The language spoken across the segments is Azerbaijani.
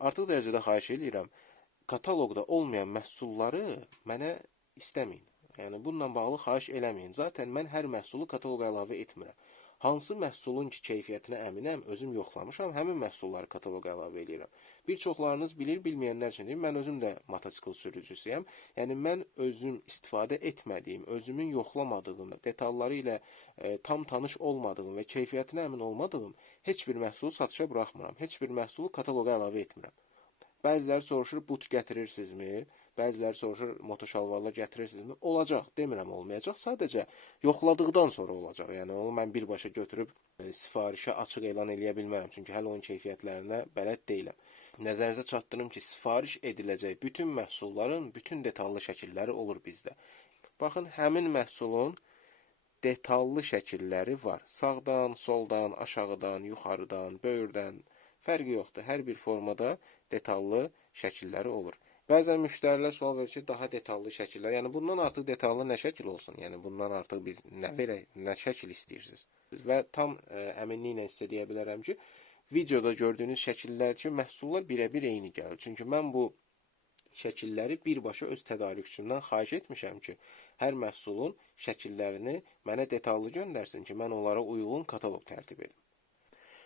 Artıq dərəcədə xahiş edirəm, kataloqda olmayan məhsulları mənə istəməyin. Yəni bununla bağlı xahiş eləməyin. Zaten mən hər məhsulu kataloqa əlavə etmirəm. Hansı məhsulun ki, keyfiyyətinə əminəm, özüm yoxlamışam, həmin məhsulları kataloqa əlavə edirəm. Bir çoxlarınız bilir, bilməyənlər üçün deyim, mən özüm də motosikl sürücüsüyəm. Yəni mən özüm istifadə etmədiyim, özümün yoxlamadığım, detalları ilə tam tanış olmadığım və keyfiyyətinə əmin olmadığım heç bir məhsulu satışa buraxmıram. Heç bir məhsulu kataloqa əlavə etmirəm. Bəziləri soruşur, but gətirirsinizmi? Bəziləri soruşur, motoşalvarlar gətirirsinizmi? Olacaq, demirəm olmayacaq. Sadəcə yoxladıqdan sonra olacaq. Yəni onu mən birbaşa götürüb sifarişə açıq elan eləyə bilmərəm. Çünki hələ onun keyfiyyətlərinə bələd deyiləm. Nəzərinizə çatdırım ki, sifariş ediləcək bütün məhsulların bütün detallı şəkilləri olur bizdə. Baxın, həmin məhsulun detallı şəkilləri var. Sağdan, soldan, aşağıdan, yuxarıdan, böyürdən fərqi yoxdur. Hər bir formada detallı şəkilləri olur. Bəzən müştərilər sual verir ki, daha detallı şəkillər. Yəni bundan artıq detallı nə şəkil olsun? Yəni bundan artıq biz nə verək, nə şəkil istəyirsiniz? Və tam əminliklə sizə deyə bilərəm ki, videoda gördüyünüz şəkillər ki, məhsullar birə-bir eyni gəlir. Çünki mən bu şəkilləri birbaşa öz tədarükçümdən xahiş etmişəm ki, hər məhsulun şəkillərini mənə detallı göndərsin ki, mən onlara uyğun kataloq tərtib edim.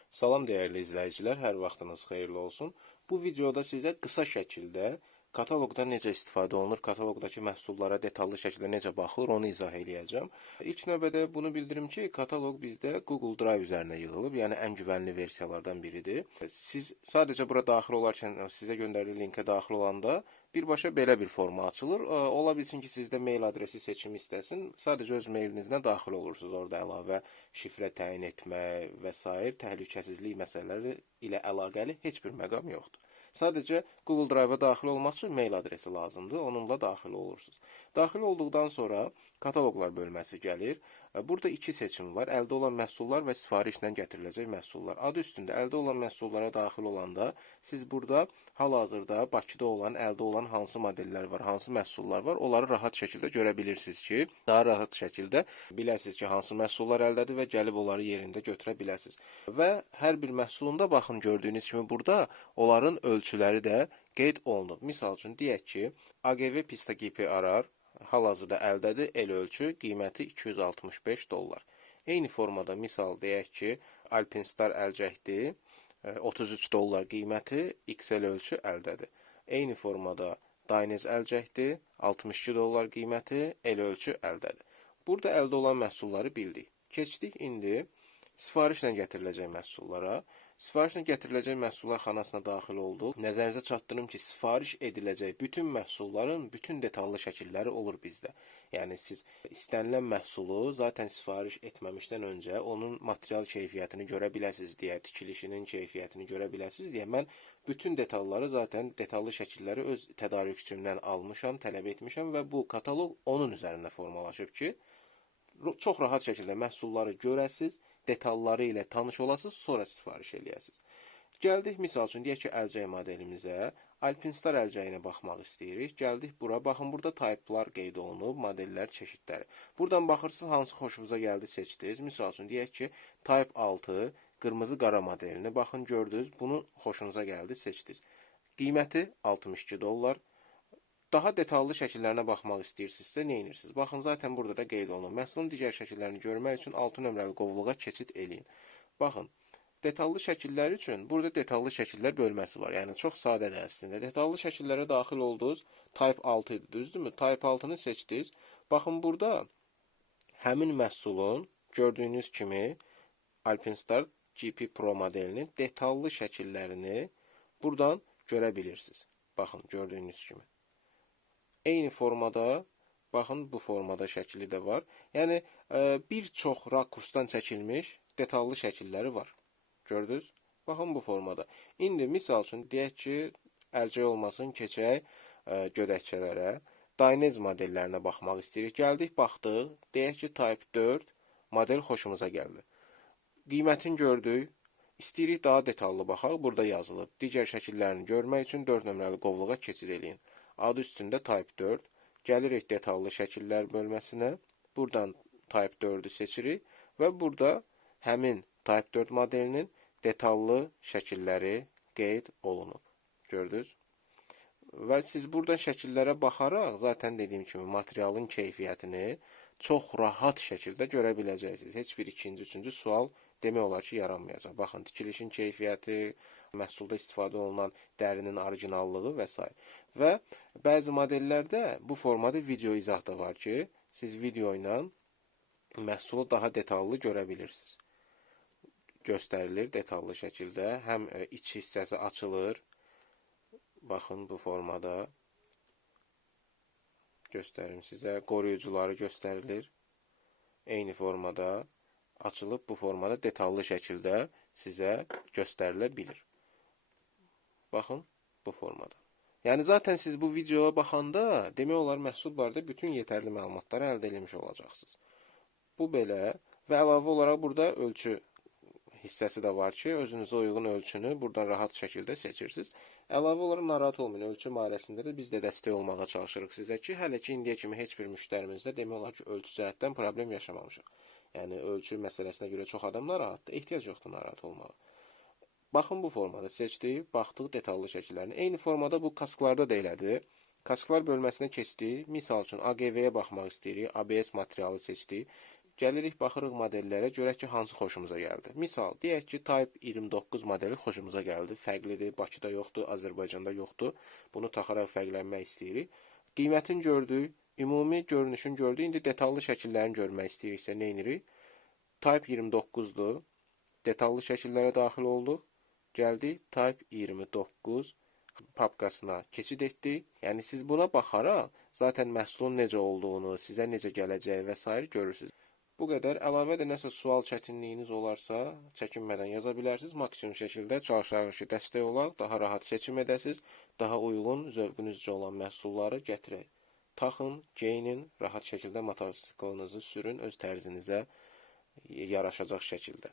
Salam dəyərli izləyicilər, hər vaxtınız xeyirli olsun. Bu videoda sizə qısa şəkildə kataloqda necə istifadə olunur, kataloqdakı məhsullara detallı şəkildə necə baxılır, onu izah eləyəcəm. İlk növbədə bunu bildirim ki, kataloq bizdə Google Drive üzərinə yığılıb, yəni ən güvənli versiyalardan biridir. Siz sadəcə bura daxil olarkən, sizə göndərilir linkə daxil olanda, birbaşa belə bir forma açılır. Ola bilsin ki, sizdə mail adresi seçimi istəsin. Sadəcə öz mailinizlə daxil olursunuz. Orada əlavə şifrə təyin etmə və s. təhlükəsizlik məsələləri ilə əlaqəli heç bir məqam yoxdur. Sadəcə Google Drive-a daxil olmaq üçün mail adresi lazımdır. Onunla daxil olursunuz. Daxil olduqdan sonra kataloqlar bölməsi gəlir. Burada iki seçim var. Əldə olan məhsullar və sifarişlə gətiriləcək məhsullar. Adı üstündə əldə olan məhsullara daxil olanda siz burada hal-hazırda Bakıda olan, əldə olan hansı modellər var, hansı məhsullar var, onları rahat şəkildə görə bilirsiniz ki, daha rahat şəkildə biləsiniz ki, hansı məhsullar əldədir və gəlib onları yerində götürə biləsiniz. Və hər bir məhsulunda baxın gördüyünüz kimi burada onların ölçüləri də qeyd olunub. Misal üçün deyək ki, AGV Pista GP Arar hal-hazırda əldədir, el ölçü, qiyməti $265. Eyni formada misal deyək ki, Alpinstar əlcəkdir, $33 qiyməti, XL ölçü əldədir. Eyni formada Dainez əlcəkdir, $62 qiyməti, el ölçü əldədir. Burada əldə olan məhsulları bildik. Keçdik indi sifarişlə gətiriləcək məhsullara. Sifarişlə gətiriləcək məhsullar xanasına daxil olduq. Nəzərinizə çatdırım ki, sifariş ediləcək bütün məhsulların bütün detallı şəkilləri olur bizdə. Yəni siz istənilən məhsulu zaten sifariş etməmişdən öncə onun material keyfiyyətini görə biləsiniz deyə, tikilişinin keyfiyyətini görə biləsiniz deyə mən bütün detalları zaten detallı şəkilləri öz tədarükçümdən almışam, tələb etmişəm və bu kataloq onun üzərində formalaşıb ki, çox rahat şəkildə məhsulları görəsiniz, detalları ilə tanış olasınız, sonra sifariş eləyəsiniz. Gəldik, misal üçün, deyək ki, əlcək modelimizə, Alpinstar əlcəyinə baxmaq istəyirik. Gəldik bura, baxın, burada typelar qeyd olunub, modellər, çeşidləri. Buradan baxırsınız, hansı xoşunuza gəldi, seçdiniz. Misal üçün, deyək ki, Type 6, qırmızı qara modelini, baxın, gördünüz, bunu xoşunuza gəldi, seçdiniz. Qiyməti $62. Daha detallı şəkillərinə baxmaq istəyirsinizsə, nə edirsiniz? Baxın, zaten burada da qeyd olunur. Məhsulun digər şəkillərini görmək üçün 6 nömrəli qovluğa keçid eləyin. Baxın, detallı şəkillər üçün burada detallı şəkillər bölməsi var. Yəni, çox sadədir əslində. Detallı şəkillərə daxil oldunuz, Type 6 idi, düzdürmü? Type 6-nı seçdiniz. Baxın, burada həmin məhsulun gördüyünüz kimi Alpinstar GP Pro modelinin detallı şəkillərini buradan görə bilirsiniz. Baxın, gördüyünüz kimi. Eyni formada, baxın, bu formada şəkili də var. Yəni, bir çox rakursdan çəkilmiş detallı şəkilləri var. Gördünüz? Baxın, bu formada. İndi, misal üçün, deyək ki, əlcək olmasın, keçək gödəkçələrə. Dainez modellərinə baxmaq istəyirik. Gəldik, baxdıq. Deyək ki, Type 4 model xoşumuza gəldi. Qiymətini gördük. İstəyirik daha detallı baxaq. Burada yazılıb. Digər şəkillərini görmək üçün 4 nömrəli qovluğa keçid eləyin. Adı üstündə Type 4. Gəlirik detallı şəkillər bölməsinə. Buradan Type 4-ü seçirik və burada həmin Type 4 modelinin detallı şəkilləri qeyd olunub. gördünüz. Və siz buradan şəkillərə baxaraq, zaten dediyim kimi materialın keyfiyyətini çox rahat şəkildə görə biləcəksiniz. Heç bir ikinci, üçüncü sual demək olar ki, yaranmayacaq. Baxın, tikilişin keyfiyyəti, məhsulda istifadə olunan dərinin orijinallığı və s. Və bəzi modellərdə bu formada video izah da var ki, siz video ilə məhsulu daha detallı görə bilirsiniz. Göstərilir detallı şəkildə. Həm iç hissəsi açılır. Baxın, bu formada göstərim sizə. Qoruyucuları göstərilir. Eyni formada açılıb bu formada detallı şəkildə sizə göstərilə bilir. Baxın, bu formada. Yəni, zaten siz bu videoya baxanda demək olar məhsul barədə bütün yetərli məlumatları əldə etmiş olacaqsınız. Bu belə və əlavə olaraq burada ölçü hissəsi də var ki, özünüzə uyğun ölçünü buradan rahat şəkildə seçirsiniz. Əlavə olaraq narahat olmayın, ölçü barəsində də biz də dəstək olmağa çalışırıq sizə ki, hələ ki indiyə kimi heç bir müştərimizdə demək olar ki, ölçü cəhətdən problem yaşamamışıq. Yəni ölçü məsələsinə görə çox adam narahatdır, ehtiyac yoxdur narahat olmağa. Baxın, bu formada seçdik, baxdıq detallı şəkillərini. Eyni formada bu kasklarda da elədir. Kasklar bölməsinə keçdik. Misal üçün AGV-yə baxmaq istəyirik, ABS materialı seçdik. Gəlirik, baxırıq modellərə, görək ki, hansı xoşumuza gəldi. Misal, deyək ki, Type 29 modeli xoşumuza gəldi, fərqlidir, Bakıda yoxdur, Azərbaycanda yoxdur. Bunu taxaraq fərqlənmək istəyirik. Qiymətini gördük, ümumi görünüşünü gördük. İndi detallı şəkillərini görmək istəyiriksə, nə edirik? Type 29-dur. Detallı şəkillərə daxil olduq. Gəldik, Type 29 papkasına keçid etdik. Yəni, siz buna baxaraq, zaten məhsulun necə olduğunu, sizə necə gələcəyi və s. görürsünüz. Bu qədər. Əlavə də nəsə sual çətinliyiniz olarsa, çəkinmədən yaza bilərsiniz. Maksimum şəkildə çalışarıq ki, dəstək olaq, daha rahat seçim edəsiniz, daha uyğun, zövqünüzcə olan məhsulları gətirək. Taxın, geyinin, rahat şəkildə motosiklinizi sürün öz tərzinizə yaraşacaq şəkildə.